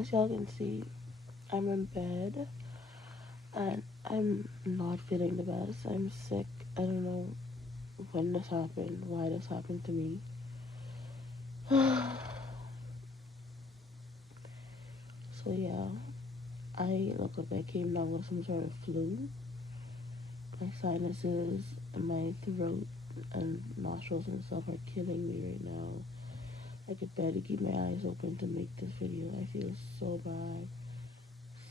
as y'all can see, I'm in bed and I'm not feeling the best. I'm sick. I don't know when this happened, why this happened to me. So yeah, I look like I came down with some sort of flu. My sinuses and my throat and nostrils and stuff are killing me right now. I could barely keep my eyes open to make this video. I feel so bad.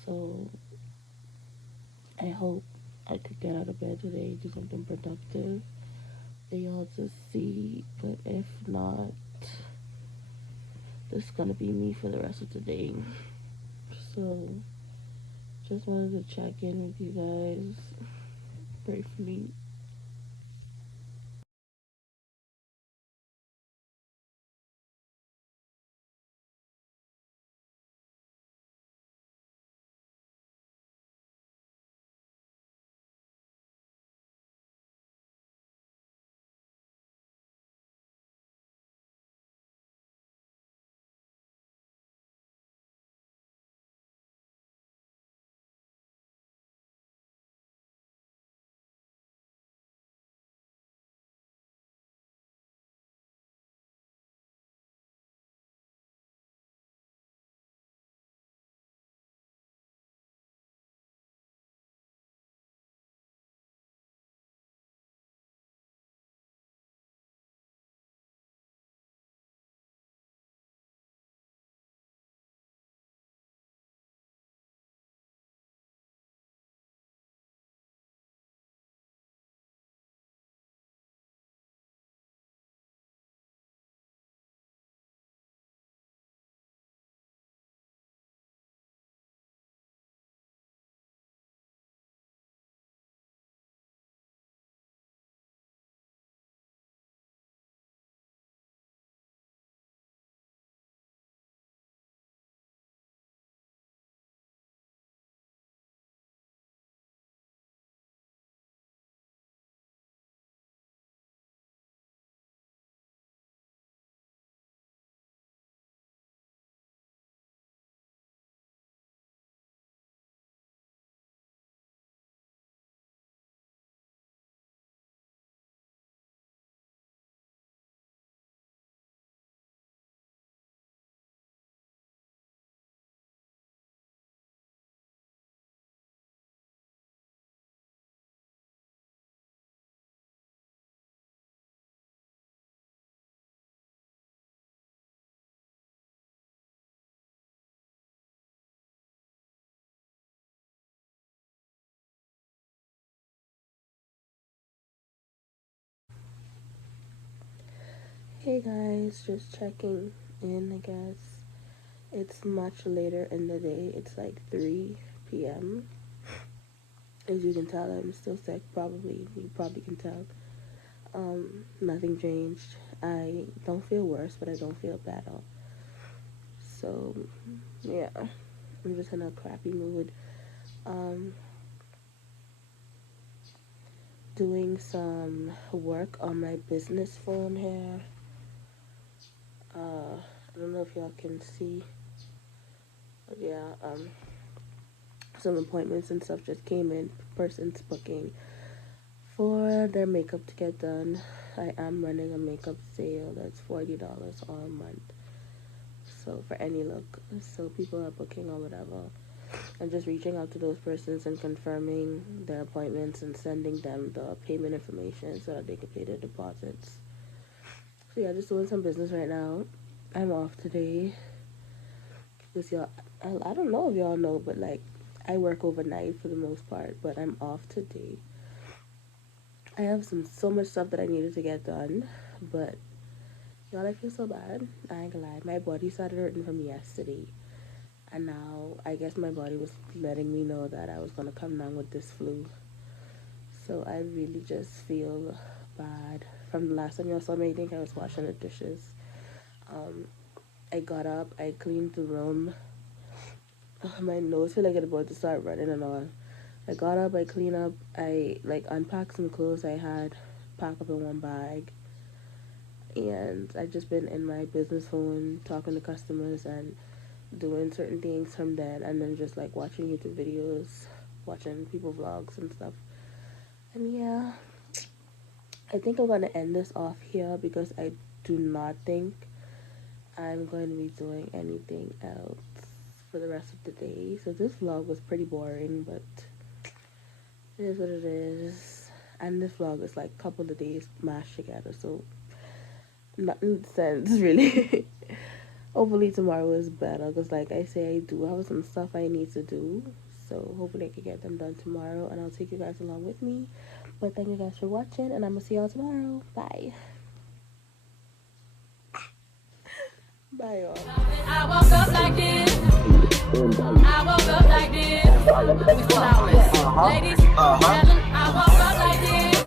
So I hope I could get out of bed today, do something productive that y'all to see. But if not, this is gonna be me for the rest of the day. So just wanted to check in with you guys. Pray for me. Hey guys, just checking in, I guess. It's much later in the day. It's like 3 p.m. As you can tell, I'm still sick. Probably, you probably can tell. Nothing changed. I don't feel worse, but I don't feel better. So, yeah, I'm just in a crappy mood. Um, doing some work on my business phone here. I don't know if y'all can see, but yeah, some appointments and stuff just came in. Person's booking for their makeup to get done. I am running a makeup sale that's $40 all month. So for any look, so people are booking or whatever. I'm just reaching out to those persons and confirming their appointments and sending them the payment information so that they can pay their deposits. So yeah, just doing some business right now. I'm off today. Cause y'all, I don't know if y'all know, but like I work overnight for the most part, but I'm off today. I have so much stuff that I needed to get done, but y'all, I feel so bad. I ain't gonna lie. My body started hurting from yesterday, and now I guess my body was letting me know that I was gonna come down with this flu. So I really just feel bad. From the last time y'all saw me, I think I was washing the dishes. Um, I got up, I cleaned the room. My nose feel like it's about to start running and all. I got up, I cleaned up, I like unpacked some clothes I had packed up in one bag, and I just been in my business phone talking to customers and doing certain things from then, and then just like watching YouTube videos, watching people vlogs and stuff. And yeah, I think I'm gonna end this off here because I do not think I'm going to be doing anything else for the rest of the day. So this vlog was pretty boring, but it is what it is. And this vlog is like a couple of days mashed together, so nothing sense really. Hopefully tomorrow is better, because like I say, I do have some stuff I need to do, so hopefully I can get them done tomorrow, and I'll take you guys along with me. But thank you guys for watching, and I'm gonna see y'all tomorrow. Bye. Bye, y'all. I woke up like this. I woke up like this. Ladies,